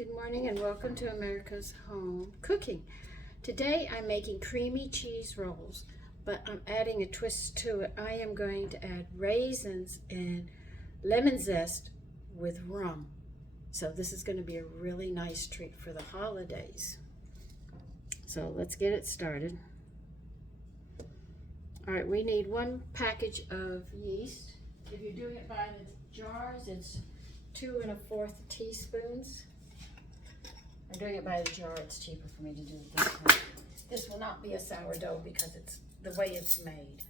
Good morning and welcome to America's Home Cooking. Today I'm making creamy cheese rolls, but I'm adding a twist to it. I am going to add raisins and lemon zest with rum. So this is going to be a really nice treat for the holidays. So let's get it started. All right, we need 1 package of yeast. If you're doing it by the jars, it's 2 1/4 teaspoons. I'm doing it by the jar. It's cheaper for me to do it this way. This will not be a sourdough because it's the way it's made.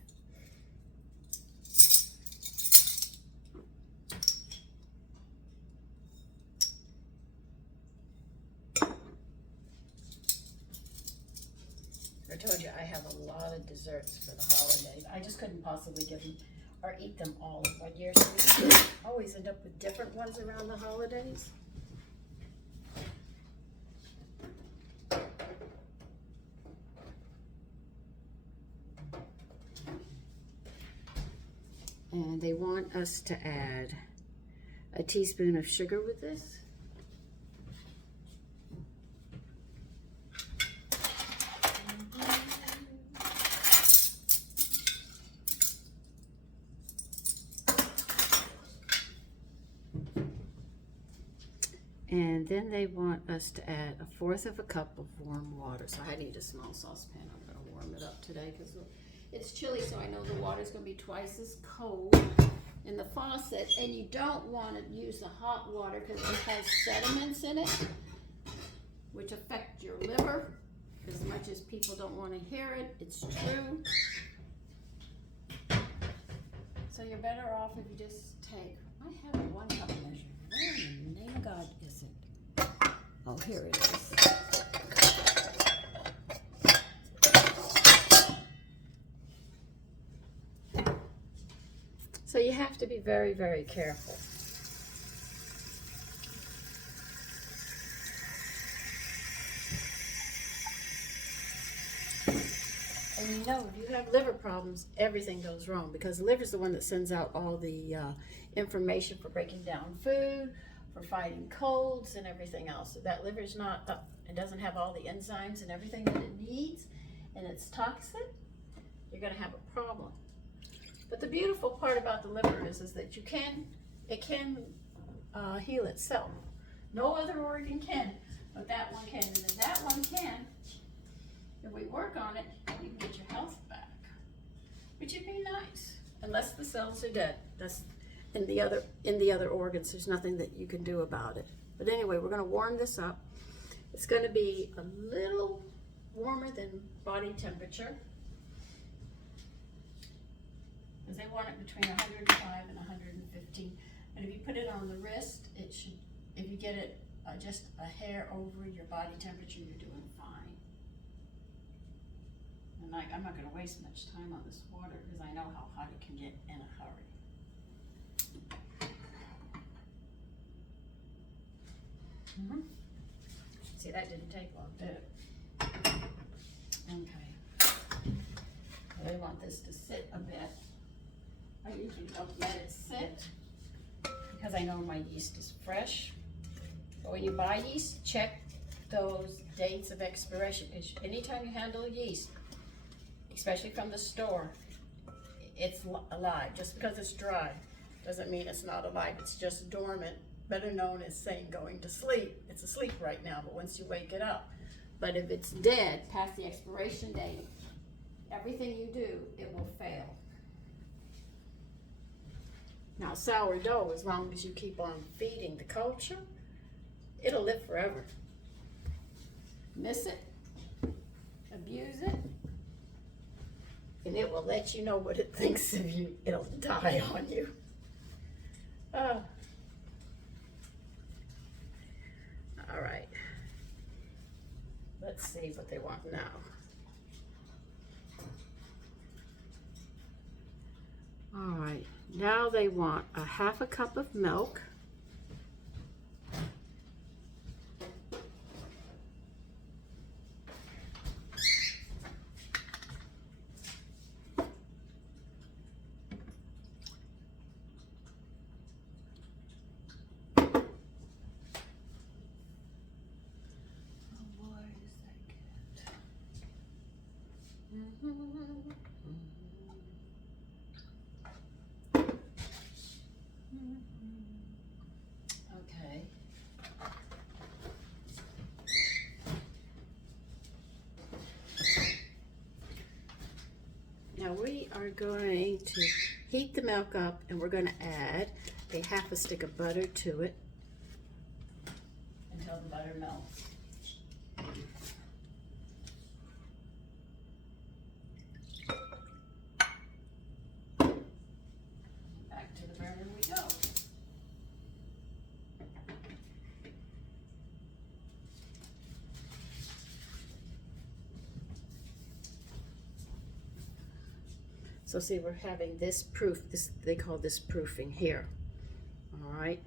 I told you I have a lot of desserts for the holidays. I just couldn't possibly give them or eat them all in 1 year, so we always end up with different ones around the holidays. And they want us to add a teaspoon of sugar with this. And then they want us to add 1/4 cup of warm water. So I need a small saucepan. I'm going to warm it up today because it's chilly, so I know the water's going to be twice as cold in the faucet. And you don't want to use the hot water because it has sediments in it, which affect your liver. As much as people don't want to hear it, it's true. So you're better off if you just take, I have a 1 cup measure. Where in the name of God is it? Oh, here it is. So you have to be very, very careful. And you know, if you have liver problems, everything goes wrong because the liver is the one that sends out all the information for breaking down food, for fighting colds and everything else. So that liver is not up. It doesn't have all the enzymes and everything that it needs, and it's toxic. You're going to have a problem. But the beautiful part about the liver is that it can heal itself. No other organ can, but that one can. And if that one can, if we work on it, you can get your health back, which would be nice, unless the cells are dead. That's in the other organs. There's nothing that you can do about it. But anyway, we're going to warm this up. It's going to be a little warmer than body temperature, because they want it between 105 and 115. And if you put it on the wrist, it should. If you get it just a hair over your body temperature, you're doing fine. And I'm not going to waste much time on this water because I know how hot it can get in a hurry. See, that didn't take long, did it? Okay. I want this to sit a bit. I usually don't let it sit because I know my yeast is fresh. But when you buy yeast, check those dates of expiration. Anytime you handle yeast, especially from the store, it's alive. Just because it's dry doesn't mean it's not alive. It's just dormant, better known as saying going to sleep. It's asleep right now, but once you wake it up. But if it's dead past the expiration date, everything you do, it will fail. Now sourdough, as long as you keep on feeding the culture, it'll live forever. Miss it, abuse it, and it will let you know what it thinks of you. It'll die on you. All right. Let's see what they want now. All right. Now they want 1/2 cup of milk. to heat the milk up, and we're going to add a half a stick of butter to it until the butter melts. Back to the burner we go. So see, we're having this proof, they call this proofing here. All right.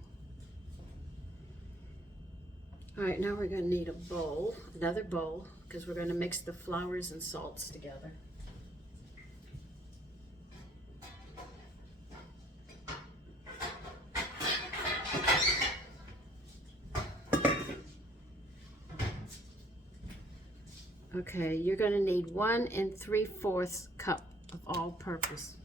All right, now we're gonna need a bowl, another bowl, because we're gonna mix the flours and salts together. Okay, you're gonna need 1 3/4 cup of all-purpose.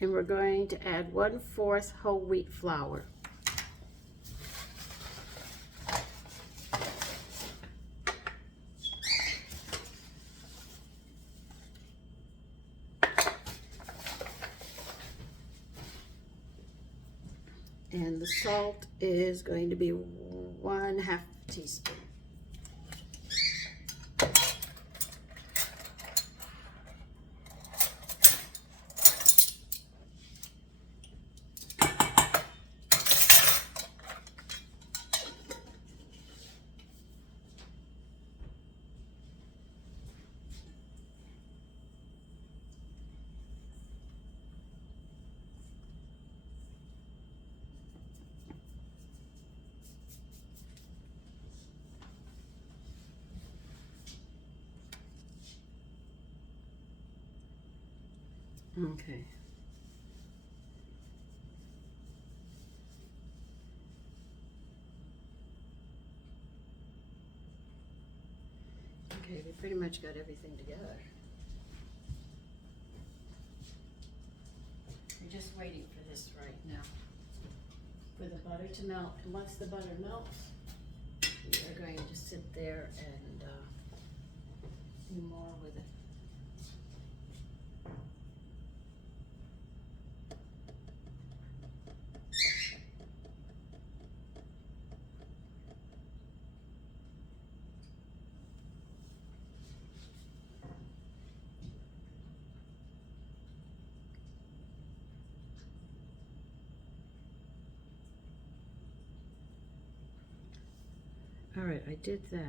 And we're going to add 1/4 whole wheat flour. And the salt is going to be 1/2 teaspoon. Okay. Okay, we pretty much got everything together. We're just waiting for this right now, for the butter to melt. And once the butter melts, we are going to sit there and do more with it. All right, I did that.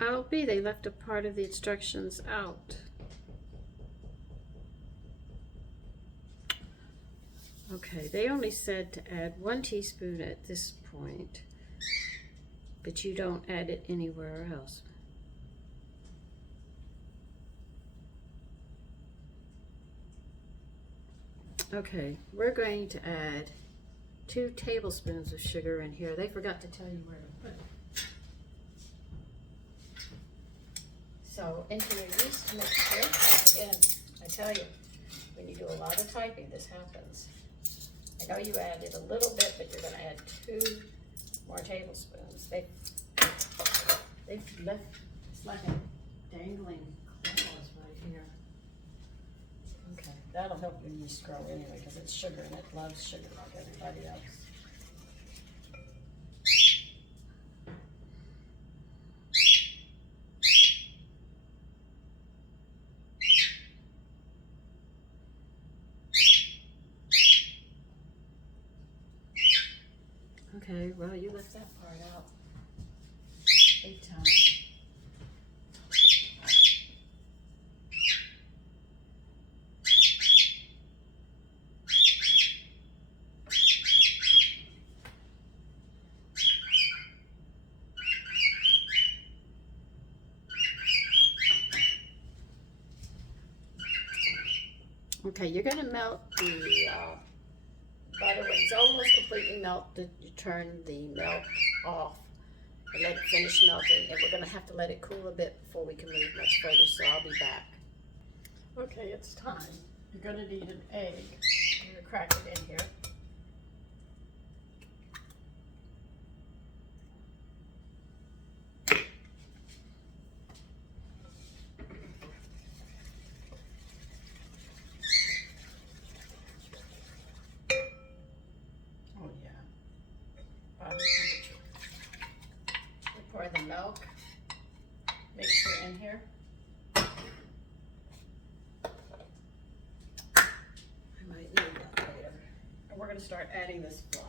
LB, they left a part of the instructions out. Okay, they only said to add 1 teaspoon at this point, but you don't add it anywhere else. Okay, we're going to add 2 tablespoons of sugar in here. They forgot to tell you where to put it. So into your yeast mixture, again, I tell you, when you do a lot of typing, this happens. I know you added a little bit, but you're gonna add 2 more tablespoons. They've left, it's like a dangling claws right here. Okay, that'll help your yeast grow anyway, because it's sugar and it loves sugar like everybody else. Okay, well, you left that part out. Big time. Okay, you're going to melt the butter. When it's almost completely melted, you turn the milk off and let it finish melting. And we're going to have to let it cool a bit before we can move much further, so I'll be back. Okay, it's time. You're going to need an egg. I'm going to crack it in here. Oh yeah. Body temperature. We pour the milk mixture in here. I might need that later. And we're going to start adding this flour.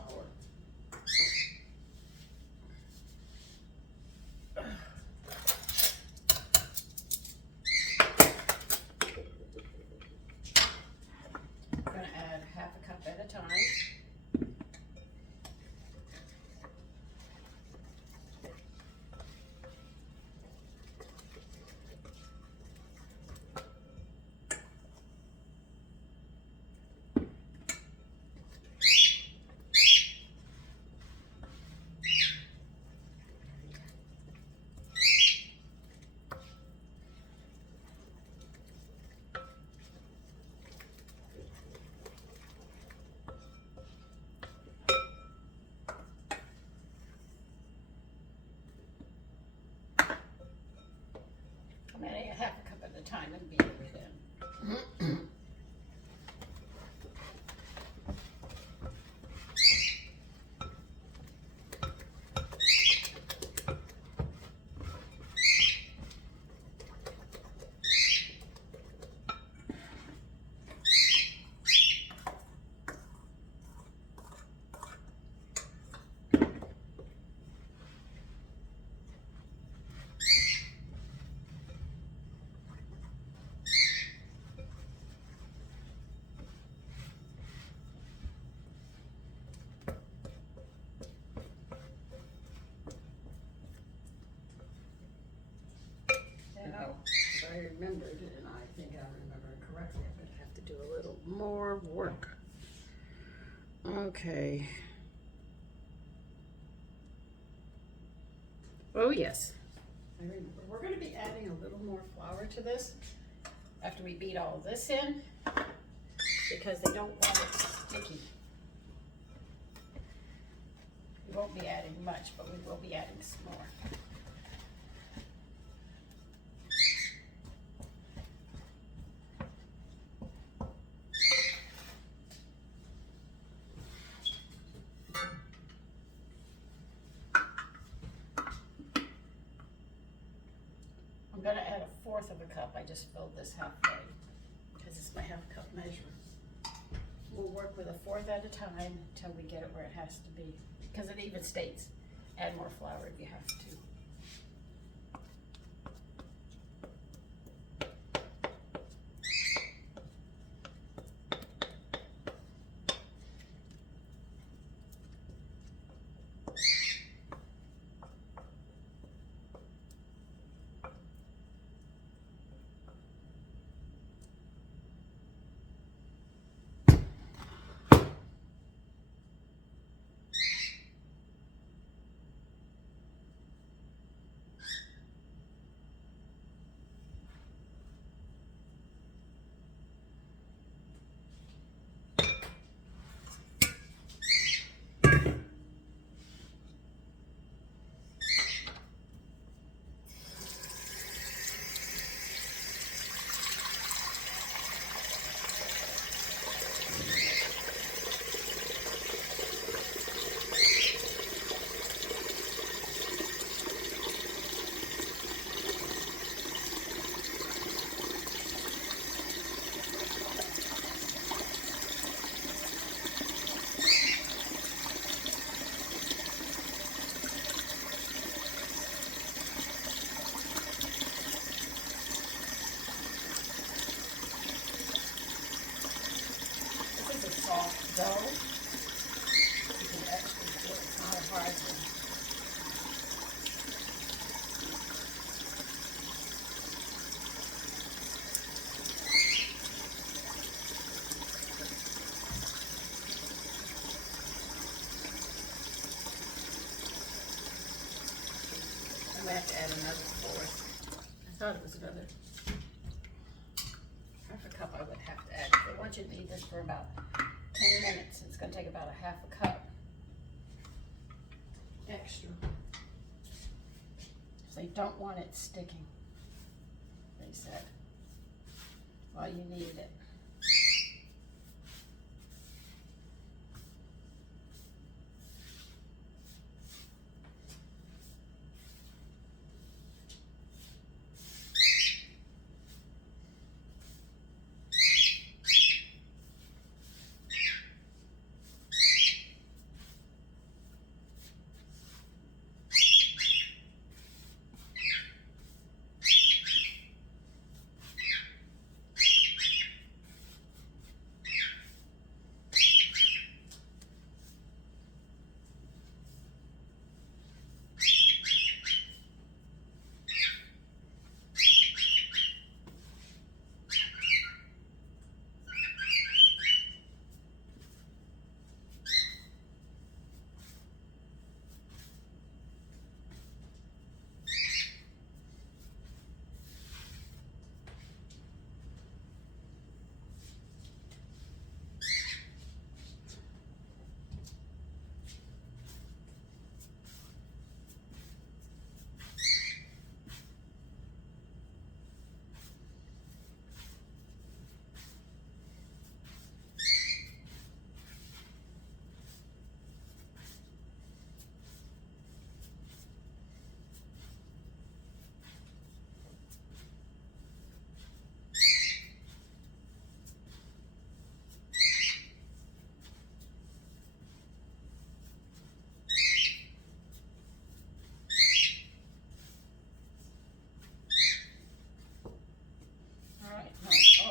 I'm going to add half a cup at a time. I'm adding a half a cup at a time and beating it in. Now, if I remembered, and I think I remember correctly, I'm going to have to do a little more work. Okay. Oh yes, I remember. We're going to be adding a little more flour to this after we beat all this in, because they don't want it sticky. We won't be adding much, but we will be adding some more. I'm going to add a fourth of a cup. I just filled this halfway because it's my half cup measure. We'll work with a fourth at a time until we get it where it has to be, because it even states add more flour if you have to. Dough. You can actually feel it's not hard to might have to add another fourth. I thought it was another half a cup I would have to add. They want you to eat this for about 10 minutes. It's going to take about a half a cup extra. So you don't want it sticking, they said, while you knead it.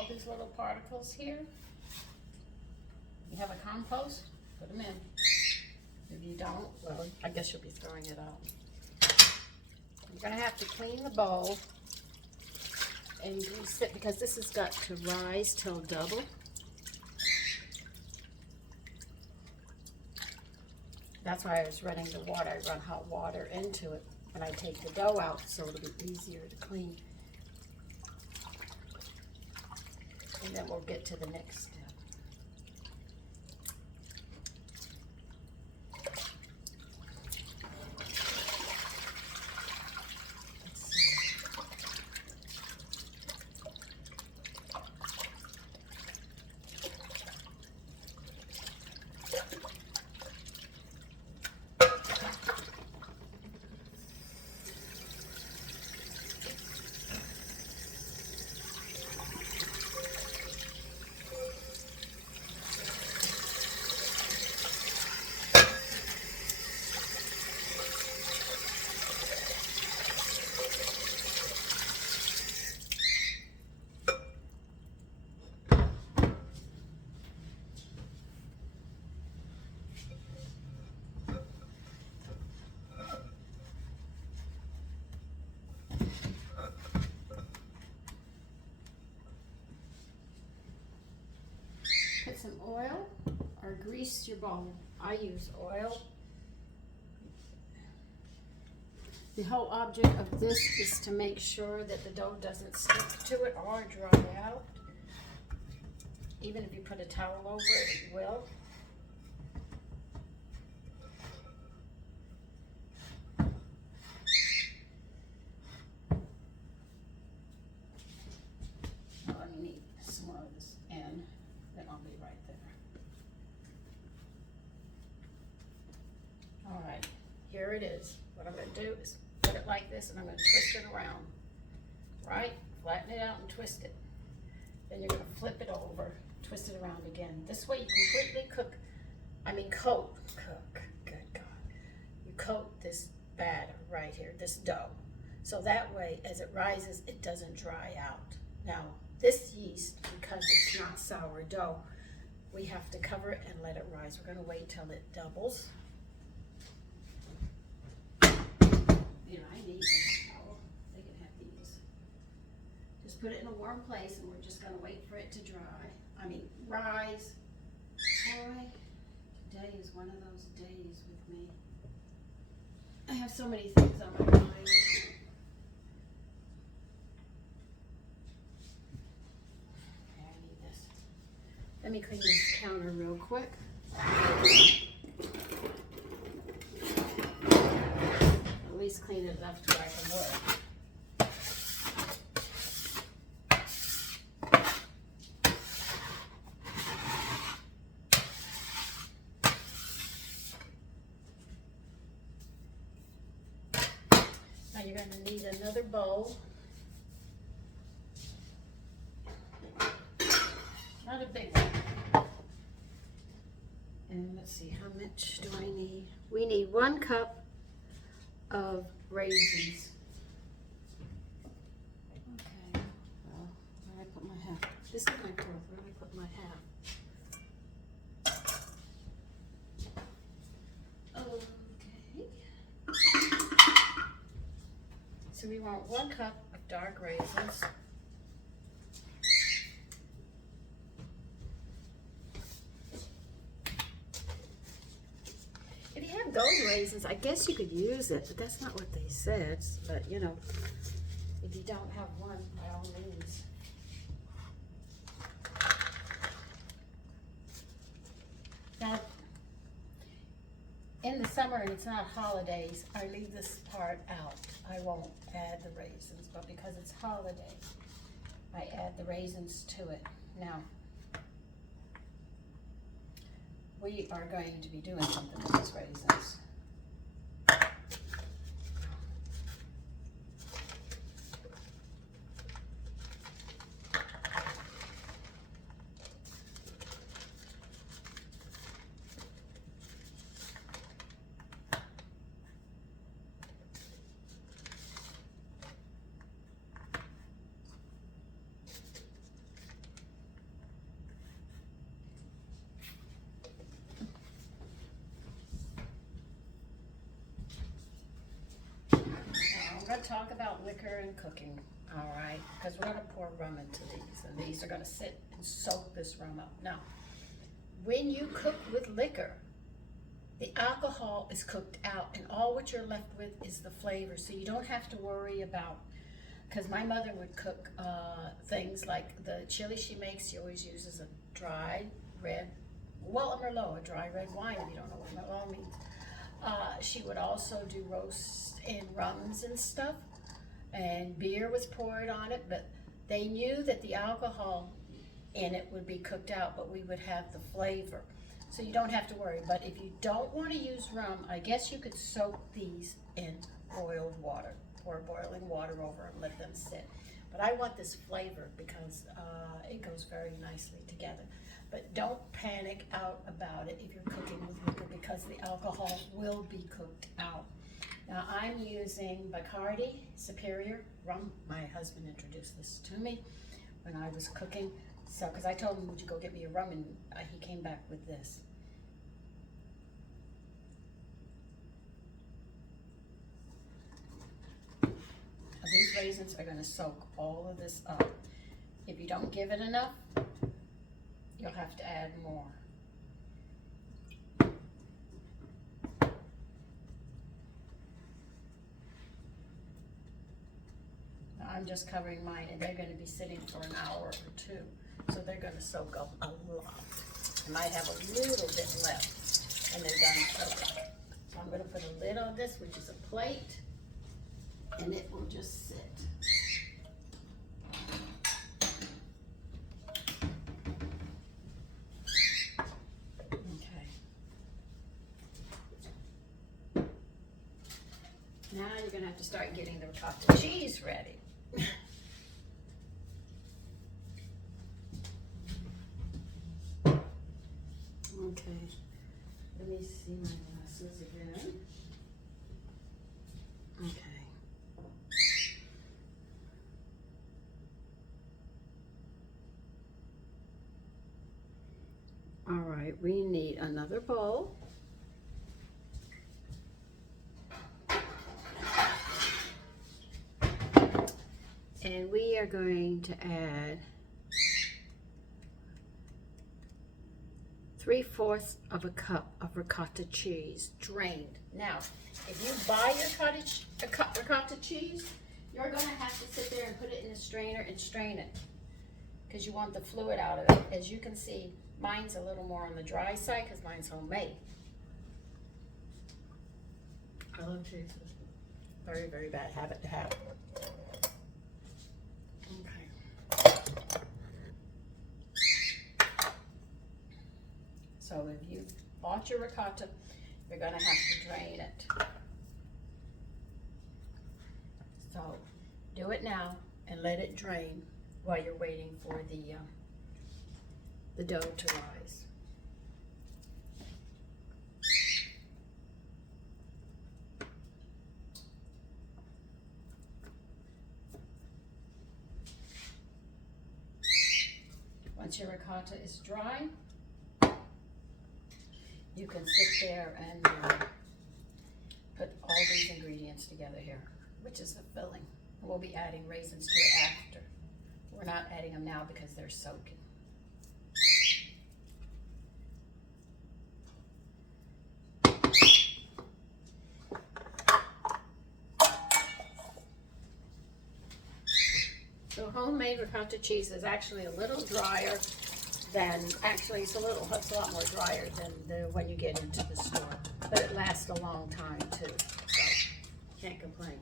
These little particles here. You have a compost, put them in. If you don't, well, I guess you'll be throwing it out. You're gonna have to clean the bowl and grease it because this has got to rise till double. That's why I was running the water. I run hot water into it when I take the dough out so it'll be easier to clean. And then we'll get to the next step. Let's see. Put some oil or grease your bowl. I use oil. The whole object of this is to make sure that the dough doesn't stick to it or dry out. Even if you put a towel over it, it will. Now let me knead some more of this in. Then I'll be right there. All right, here it is. What I'm going to do is put it like this, and I'm going to twist it around. Right? Flatten it out and twist it. Then you're going to flip it over, twist it around again. This way you completely coat, good God. You coat this batter right here, this dough. So that way, as it rises, it doesn't dry out. Now, this yeast, because it's not sourdough, we have to cover it and let it rise. We're going to wait till it doubles. I need this towel. They can have these. Just put it in a warm place, and we're just going to wait for it to rise. Boy, today is one of those days with me. I have so many things on my mind. Let me clean this counter real quick. At least clean it enough to where I can work. Now you're going to need another bowl. Not a big one. And let's see, how much do I need? We need 1 cup of raisins. Okay, well, where did I put my half? This is my fourth. Where did I put my half? Okay. So we want 1 cup of dark raisins. If you have gold raisins, I guess you could use it, but that's not what they said. But you know, if you don't have one, by all means. Now, in the summer and it's not holidays, I leave this part out. I won't add the raisins, but because it's holiday, I add the raisins to it. Now, we are going to be doing something with these raisins. We're going to talk about liquor and cooking, all right? Because we're going to pour rum into these, and these are going to sit and soak this rum up. Now, when you cook with liquor, the alcohol is cooked out, and all what you're left with is the flavor. So you don't have to worry about, because my mother would cook things like the chili she makes. She always uses a dry red, well, a Merlot, a dry red wine, if you don't know what Merlot means. She would also do roasts and rums and stuff, and beer was poured on it, but they knew that the alcohol in it would be cooked out, but we would have the flavor. So you don't have to worry. But if you don't want to use rum, I guess you could soak these in boiled water, pour boiling water over and let them sit. But I want this flavor because it goes very nicely together. But don't panic out about it if you're cooking with liquor, because the alcohol will be cooked out. Now I'm using Bacardi Superior rum. My husband introduced this to me when I was cooking. So, because I told him, would you go get me a rum, and he came back with this. These raisins are going to soak all of this up. If you don't give it enough, you'll have to add more. Now I'm just covering mine, and they're going to be sitting for an hour or 2. So they're going to soak up a lot. I might have a little bit left, and they're done soaking. So I'm going to put a lid on this, which is a plate, and it will just sit. Now you're going to have to start getting the ricotta cheese ready. Okay, let me see my glasses again. Okay. All right, we need another bowl. And we are going to add 3/4 of a cup of ricotta cheese, drained. Now, if you buy your ricotta cheese, you're going to have to sit there and put it in a strainer and strain it, because you want the fluid out of it. As you can see, Mine's a little more on the dry side because mine's homemade. I love cheese. Very, very bad habit to have. Okay. So if you bought your ricotta, you're gonna have to drain it. So do it now and let it drain while you're waiting for the dough to rise. Once your ricotta is dry, you can sit there and put all these ingredients together here, which is the filling. We'll be adding raisins to it after. We're not adding them now because they're soaking. So homemade ricotta cheese is actually a little drier than, actually it's a lot more drier than when you get into the store. But it lasts a long time too, so can't complain.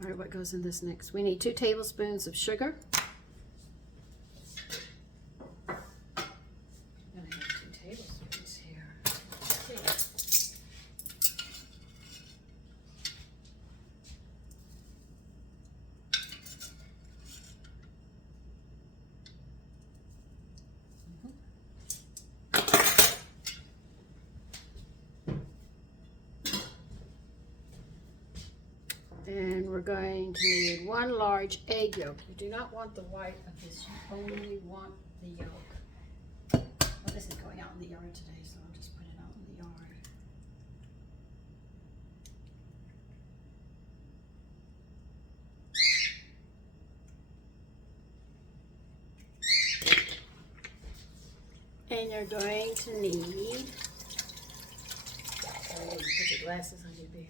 All right, what goes in this next? We need 2 tablespoons of sugar. I'm gonna have 2 tablespoons here. And we're going to need 1 large egg yolk. You do not want the white of this, you only want the yolk. Well, this is going out in the yard today, so I'll just put it out in the yard. And you're going to need, sorry, put your glasses on your beard.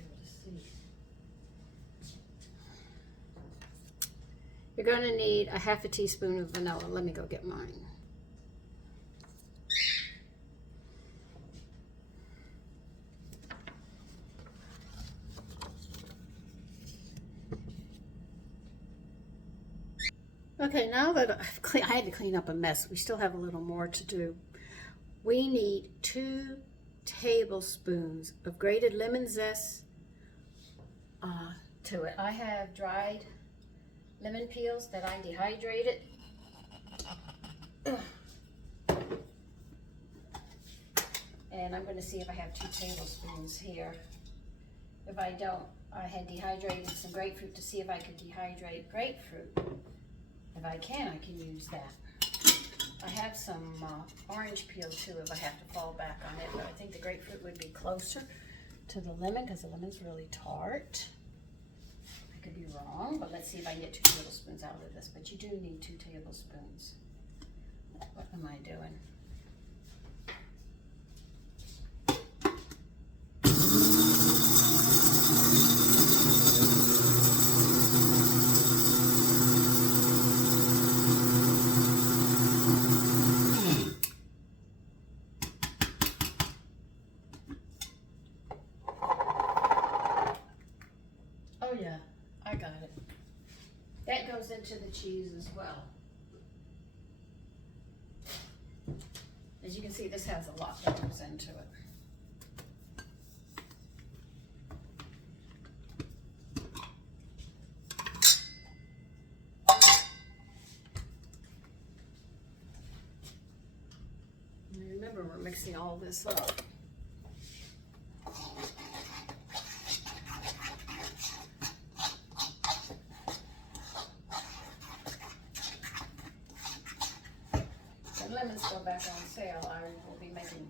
You're going to need a half a teaspoon of vanilla. Let me go get mine. Okay, now that I had to clean up a mess, we still have a little more to do. We need 2 tablespoons of grated lemon zest to it. I have dried lemon peels that I dehydrated. And I'm going to see if I have 2 tablespoons here. If I don't, I had dehydrated some grapefruit to see if I could dehydrate grapefruit. If I can use that. I have some orange peel too if I have to fall back on it, but I think the grapefruit would be closer to the lemon because the lemon's really tart. Could be wrong, but let's see if I can get 2 tablespoons out of this. But you do need 2 tablespoons. What am I doing? Oh yeah. I got it. That goes into the cheese as well. As you can see, this has a lot that goes into it. And remember, we're mixing all this up. Lemons go back on sale. I will be making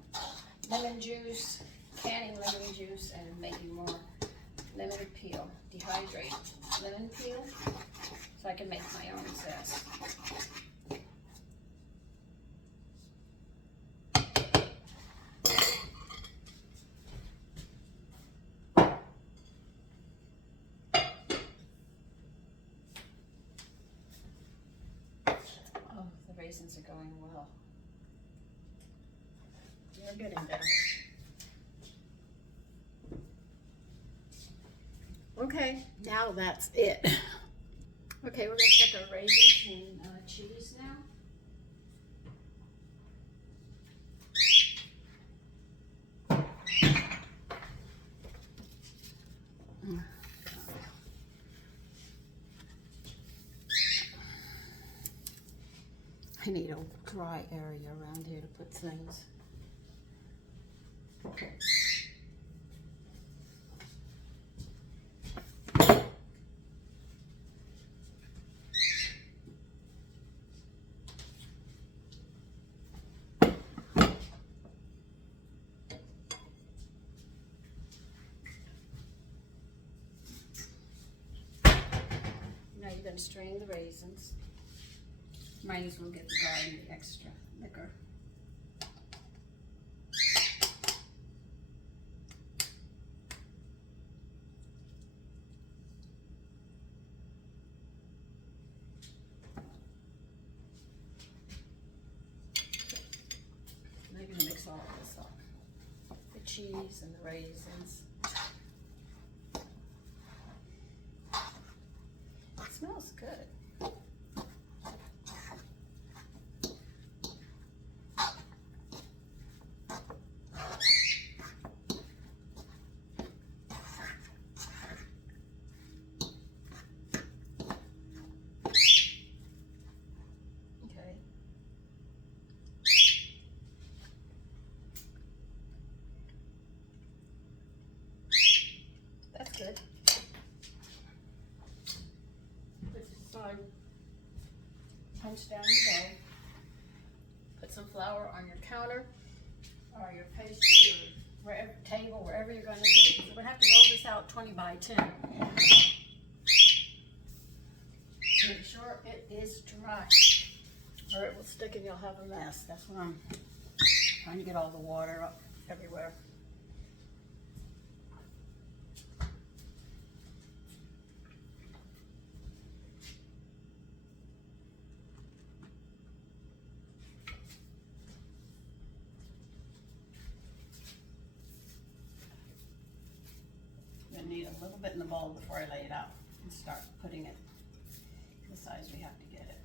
lemon juice, canning lemon juice, and making more lemon peel, dehydrate lemon peel, so I can make my own zest. raisins are going well. They're getting there. Okay, now that's it. Okay, we're gonna check our raisins and cheese now. I need a dry area around here to put things. Now you're going to strain the raisins. Might as well get the garden the extra liquor. Now you're going to mix all of this up. The cheese and the raisins. It smells good. That's good. Put this aside. Punch down your dough. Put some flour on your counter or your pastry or wherever, table, wherever you're going to do it. So we're going to have to roll this out 20 by 10. Make sure it is dry or it will stick and you'll have a mess. That's what I'm trying to get all the water up everywhere. I need a little bit in the bowl before I lay it out and start putting it the size we have to get it.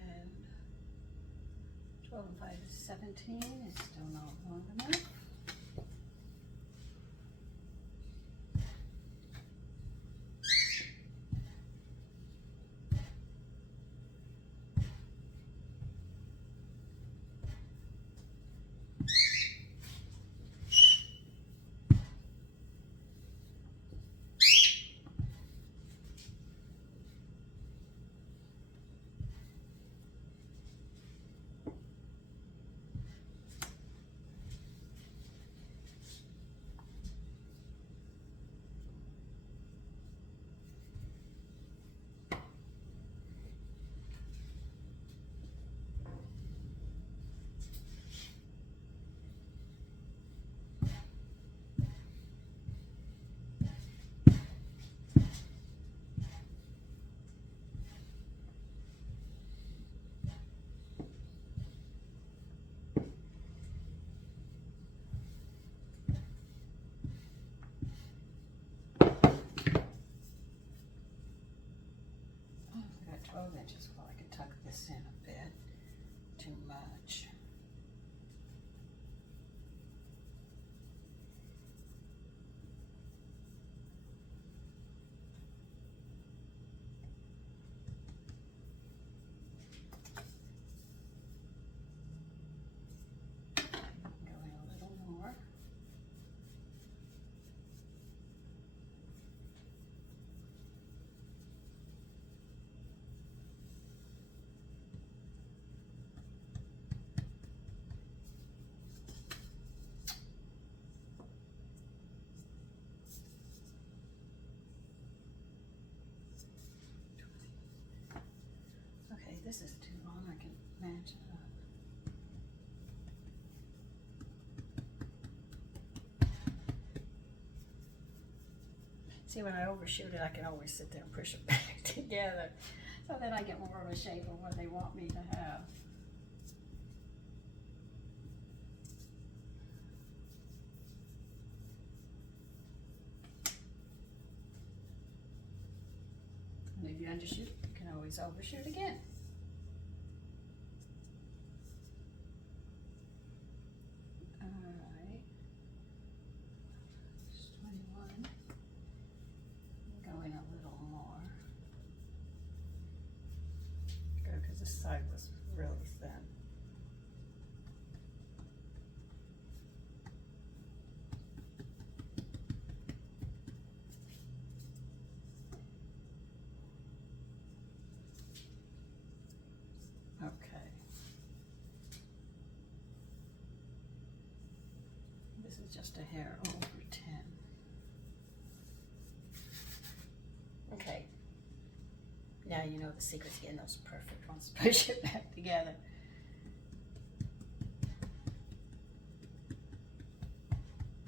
And 12 and 5 is 17. It's still not long enough. See, when I overshoot it, I can always sit there and push it back together so that I get more of a shape of what they want me to have. And if you undershoot, you can always overshoot again. Alright. It's 21. Going a little more. Good, because this side was really thin. Okay. This is just a hair over 10. Okay. Now you know the secret to getting those perfect ones. Push it back together.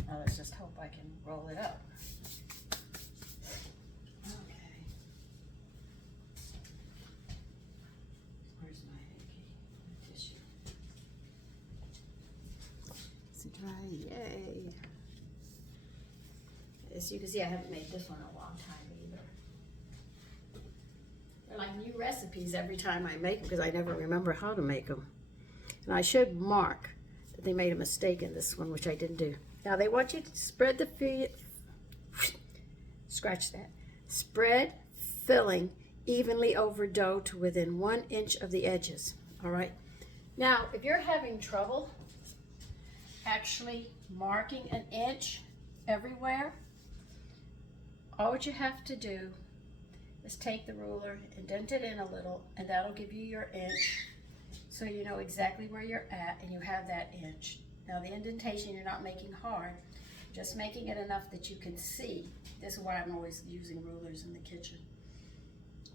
Now let's just hope I can roll it up. Okay. Where's my hanky? My tissue. Is it dry? Yay. As you can see, I haven't made this one in a long time either. They're like new recipes every time I make them because I never remember how to make them. And I should mark that they made a mistake in this one, which I didn't do. Now they want you to spread the scratch that. Spread filling evenly over dough to within 1 inch of the edges. All right. Now, if you're having trouble actually marking an inch everywhere, all what you have to do is take the ruler, indent it in a little, and that'll give you your inch, so you know exactly where you're at and you have that inch. Now the indentation you're not making hard, just making it enough that you can see. This is why I'm always using rulers in the kitchen.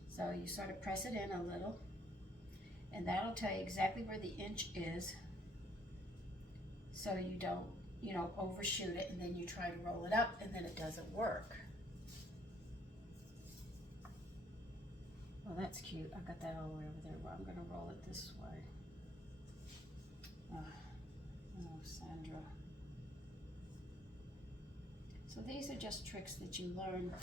So you sort of press it in a little, and that'll tell you exactly where the inch is, so you don't, you know, overshoot it and then you try to roll it up and then it doesn't work. Well, that's cute. I got that all the way over there. Well, I'm going to roll it this way. Oh, Sandra. So these are just tricks that you learn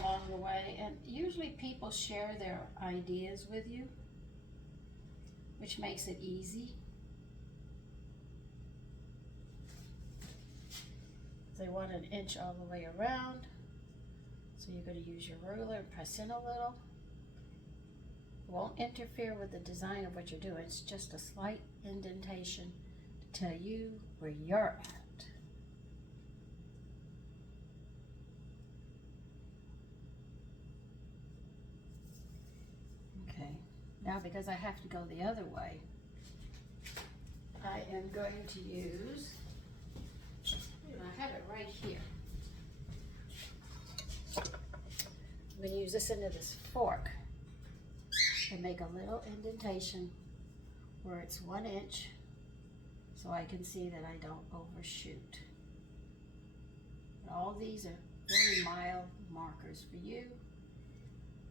along the way, and usually people share their ideas with you, which makes it easy. They want an inch all the way around, so you're going to use your ruler and press in a little. It won't interfere with the design of what you're doing. It's just a slight indentation to tell you where you're at. Okay, now because I have to go the other way, I am going to use, I have it right here. I'm going to use this into this fork and make a little indentation where it's 1 inch, so I can see that I don't overshoot. But all these are very mild markers for you,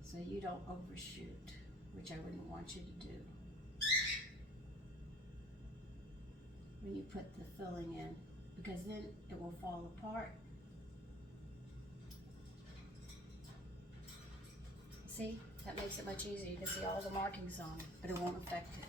so you don't overshoot, which I wouldn't want you to do. When you put the filling in, because then it will fall apart. See, that makes it much easier. You can see all the markings on it, but it won't affect it.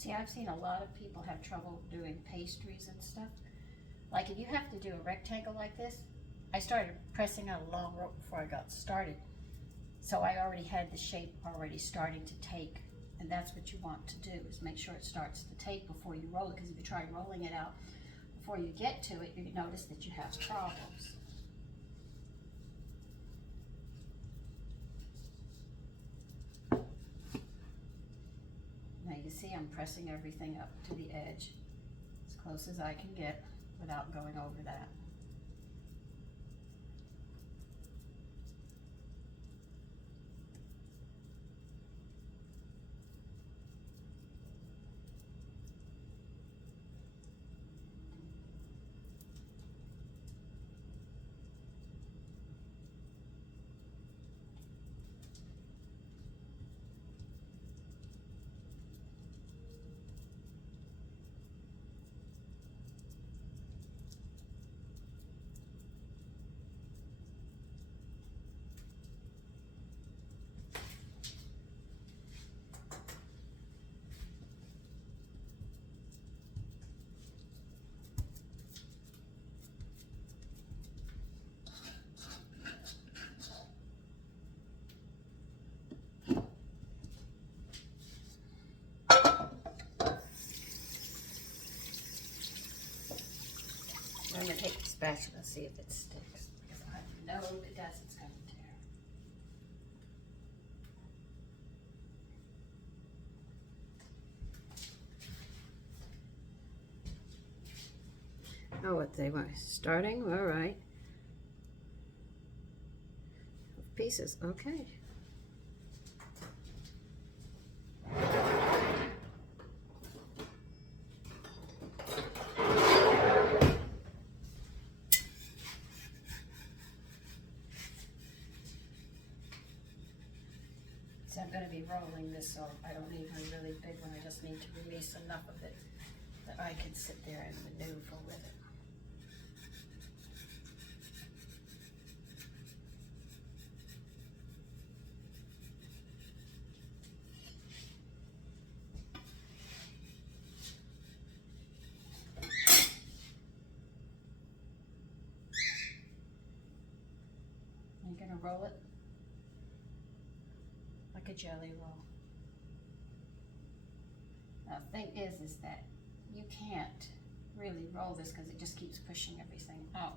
See, I've seen a lot of people have trouble doing pastries and stuff. Like if you have to do a rectangle like this, I started pressing out a long rope before I got started. So I already had the shape already starting to take. And that's what you want to do, is make sure it starts to take before you roll it. Because if you try rolling it out before you get to it, you notice that you have problems. Now you can see I'm pressing everything up to the edge as close as I can get without going over that. I'm going to take the spatula and see if it sticks, because I know if it does, it's going to tear. Oh, what they want. Starting? All right. Pieces. Okay. So I'm going to be rolling this, so I don't need one really big one. I just need to release enough of it that I can sit there and maneuver with it. I'm going to roll it like a jelly roll. Now the thing is that you can't really roll this because it just keeps pushing everything out.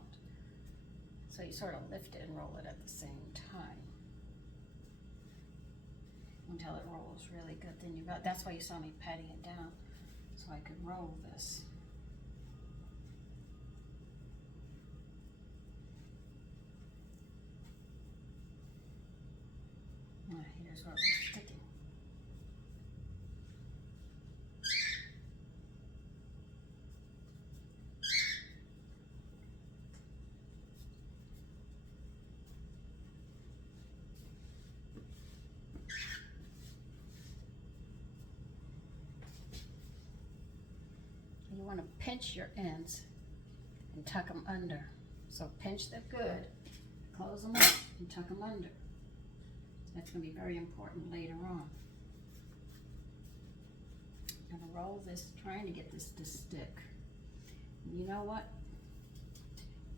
So you sort of lift it and roll it at the same time until it rolls really good. Then you got, that's why you saw me patting it down, so I could roll this. Now here's where we're sticking. You want to pinch your ends and tuck them under. So pinch them good, close them up, and tuck them under. That's going to be very important later on. I'm going to roll this, trying to get this to stick. And you know what?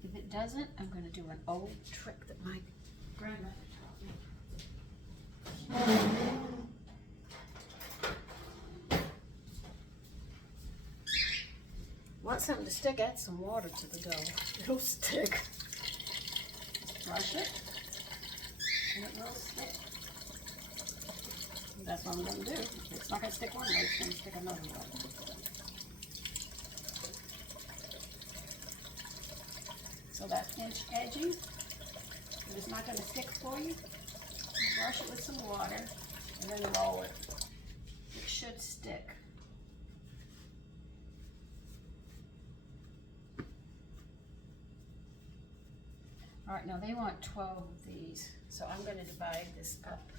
If it doesn't, I'm going to do an old trick that my grandmother taught me. Want something to stick? Add some water to the dough. It'll stick. Brush it, and it will stick. And that's what I'm going to do. It's not going to stick one way, it's going to stick another way. So that inch edging, if it's not going to stick for you, brush it with some water, and then roll it. It should stick. All right, now they want 12 of these, so I'm going to divide this up.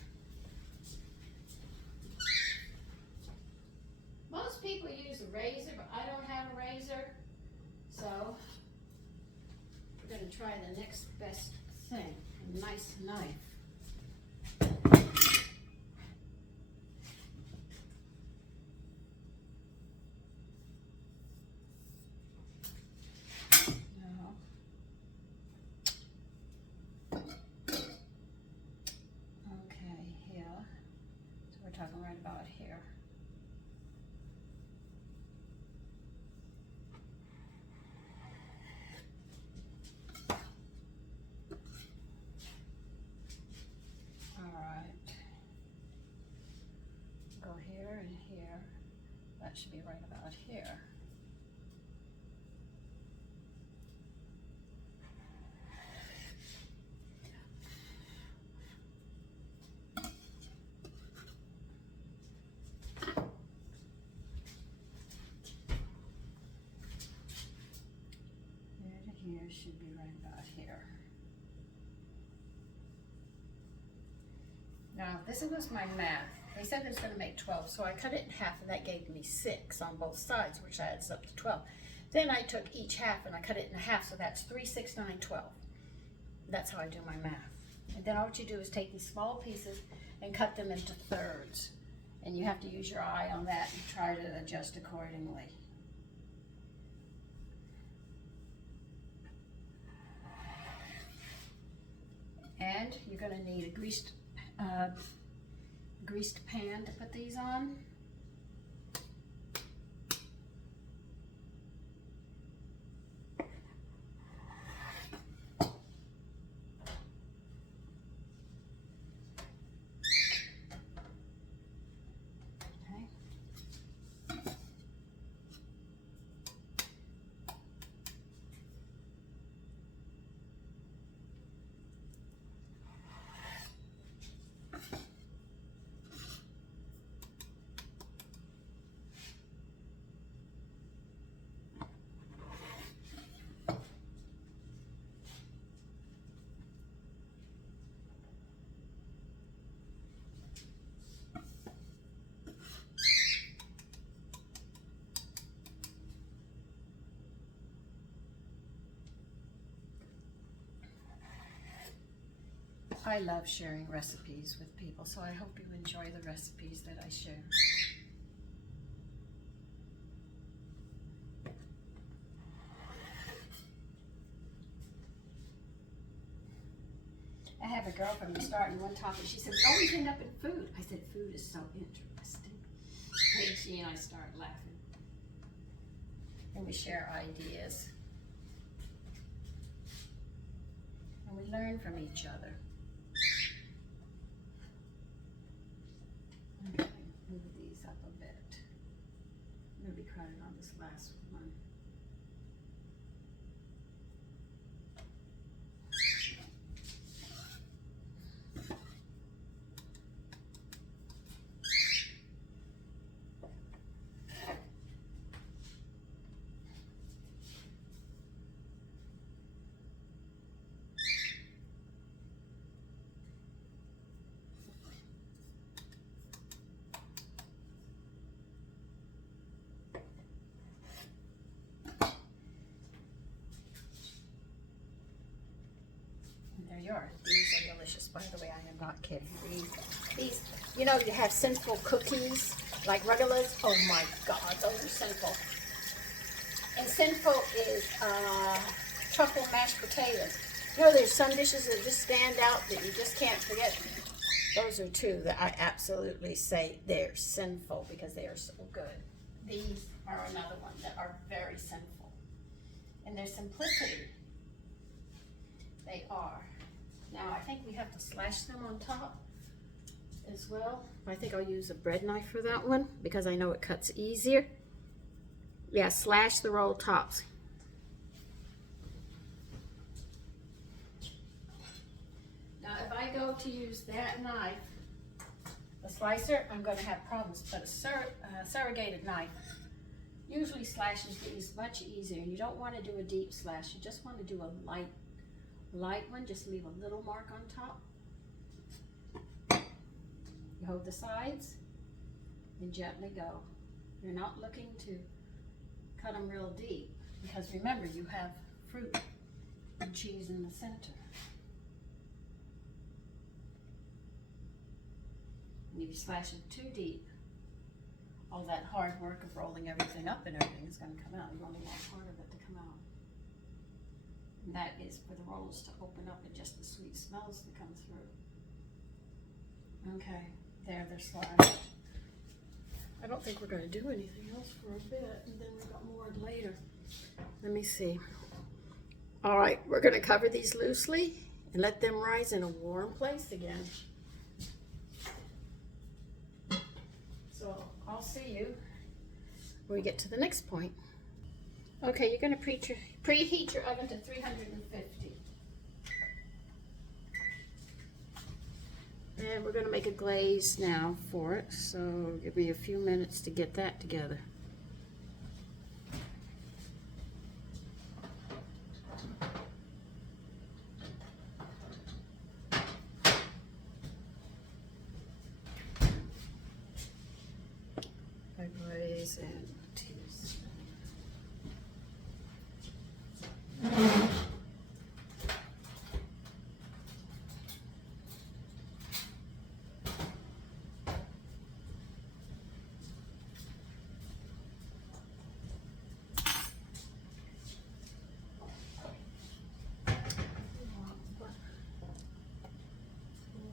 Most people use a razor, but I don't have a razor, so we're going to try the next best thing, a nice knife. that should be right about here. Here to here should be right about here. Now, this was my math. They said it's going to make 12, so I cut it in half, and that gave me 6 on both sides, which adds up to 12. Then I took each half and I cut it in half, so that's 3, 6, 9, 12. That's how I do my math. And then all what you do is take these small pieces and cut them into thirds. And you have to use your eye on that and try to adjust accordingly. And you're going to need a greased pan to put these on. I love sharing recipes with people, so I hope you enjoy the recipes that I share. I have a girlfriend who started one topic. She said, we always end up in food. I said, food is so interesting. And she and I start laughing. And we share ideas. And we learn from each other. Okay, move these up a bit. I'm going to be crowded on this last one. There you are. These are delicious. By the way, I am not kidding. These, you know, you have sinful cookies, like Ruggalas. Oh my God, those are sinful. And sinful is truffle mashed potatoes. You know, there's some dishes that just stand out that you just can't forget. Those are two that I absolutely say they're sinful because they are so good. These are another one that are very sinful. And their simplicity, they are. Now, I think we have to slash them on top as well. I think I'll use a bread knife for that one because I know it cuts easier. Yeah, slash the roll tops. Now, if I go to use that knife, the slicer, I'm going to have problems, but a surrogated knife usually slashes these much easier. You don't want to do a deep slash. You just want to do a light one. Just leave a little mark on top. You hold the sides and gently go. You're not looking to cut them real deep because remember, you have fruit and cheese in the center. And if you slash it too deep, all that hard work of rolling everything up and everything is going to come out. You only want part of it to come out. And that is for the rolls to open up and just the sweet smells to come through. Okay, there they're sliced. I don't think we're going to do anything else for a bit, and then we've got more later. Let me see. All right, we're going to cover these loosely and let them rise in a warm place again. So I'll see you when we get to the next point. Okay, you're going to preheat your oven to 350. And we're going to make a glaze now for it, so give me a few minutes to get that together. A glaze and teas.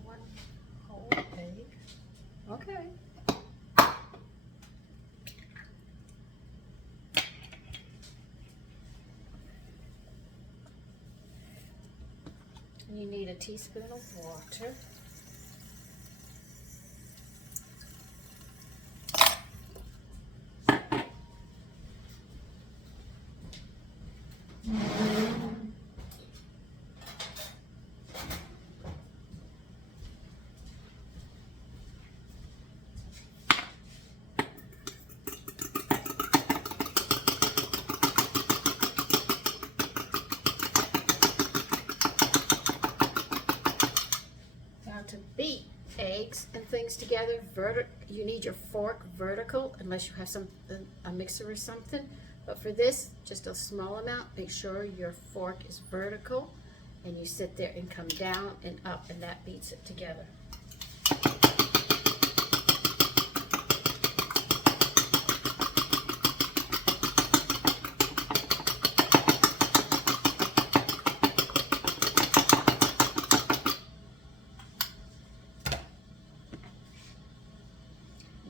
One whole egg. Okay. You need a teaspoon of water. To beat eggs and things together, you need your fork vertical, unless you have a mixer or something. But for this, just a small amount. Make sure your fork is vertical, and you sit there and come down and up, and that beats it together.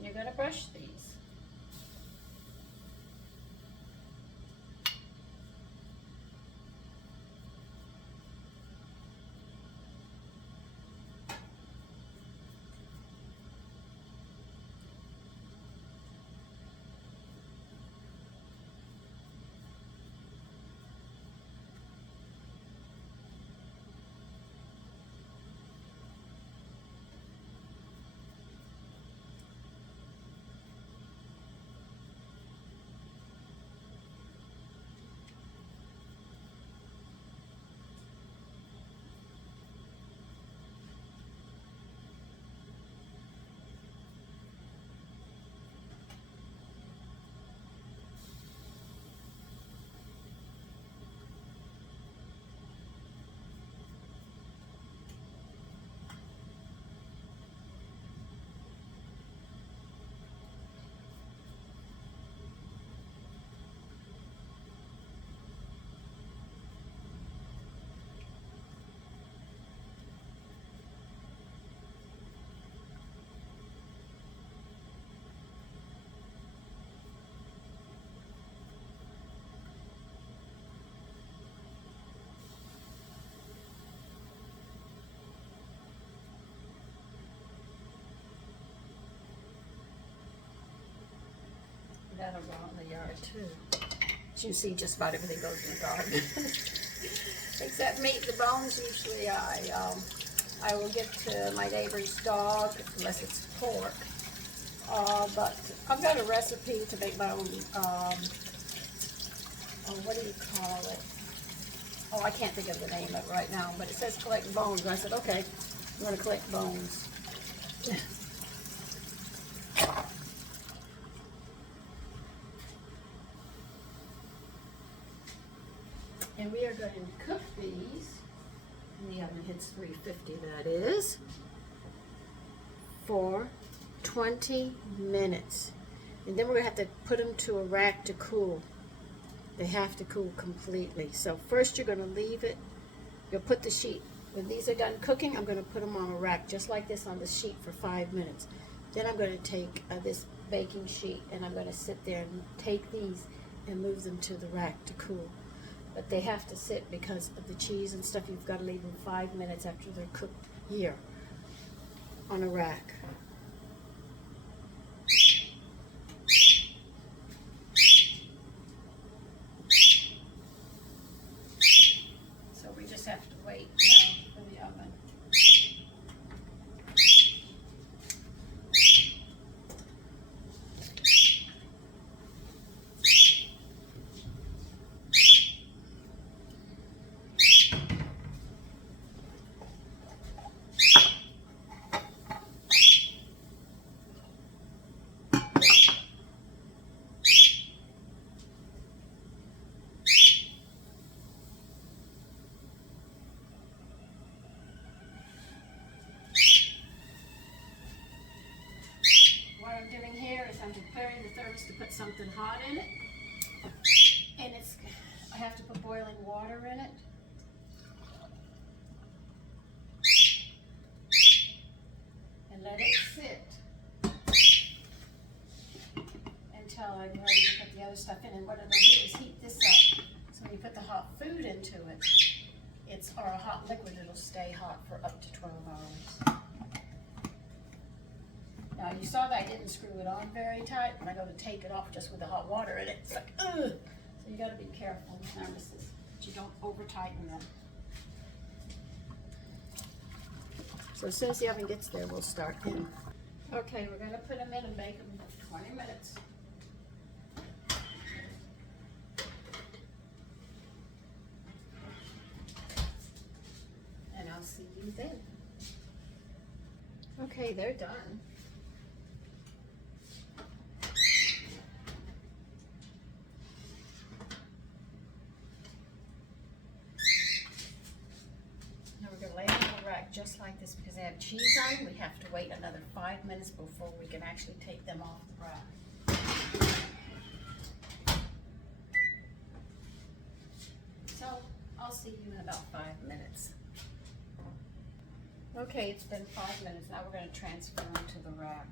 You're going to brush these. That'll go out in the yard too. As you see, just about everything goes in the garden. Except meat. The bones usually I will give to my neighbor's dog, unless it's pork. But I've got a recipe to make my own, what do you call it? Oh, I can't think of the name of it right now, but it says collect bones. And I said, okay, I'm going to collect bones. And we are going to cook these, and the oven hits 350, that is, for 20 minutes. And then we're going to have to put them to a rack to cool. They have to cool completely. So first you're going to leave it, you'll put the sheet, when these are done cooking, I'm going to put them on a rack just like this on the sheet for 5 minutes. Then I'm going to take this baking sheet and I'm going to sit there and take these and move them to the rack to cool. But they have to sit because of the cheese and stuff. You've got to leave them 5 minutes after they're cooked here on a rack. something hot in it. And I have to put boiling water in it. And let it sit until I'm ready to put the other stuff in. And what it'll do is heat this up. So when you put the hot food into it, or a hot liquid, it'll stay hot for up to 12 hours. Now you saw that I didn't screw it on very tight, and I go to take it off just with the hot water in it. It's like, ugh! So you gotta be careful, notices, that you don't over tighten them. So as soon as the oven gets there, we'll start in. Okay, we're gonna put them in and bake them for 20 minutes. And I'll see you then. Okay, they're done. Now we're gonna lay them on the rack just like this because they have cheese on them. We have to wait another 5 minutes before we can actually take them off the rack. So I'll see you in about 5 minutes. Okay, it's been 5 minutes. Now we're going to transfer them to the rack.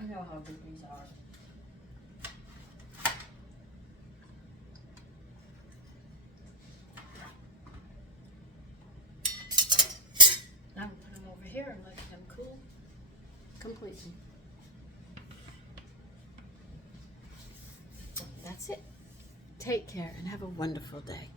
I know how good these are. Now we'll put them over here and let them cool completely. That's it. Take care and have a wonderful day.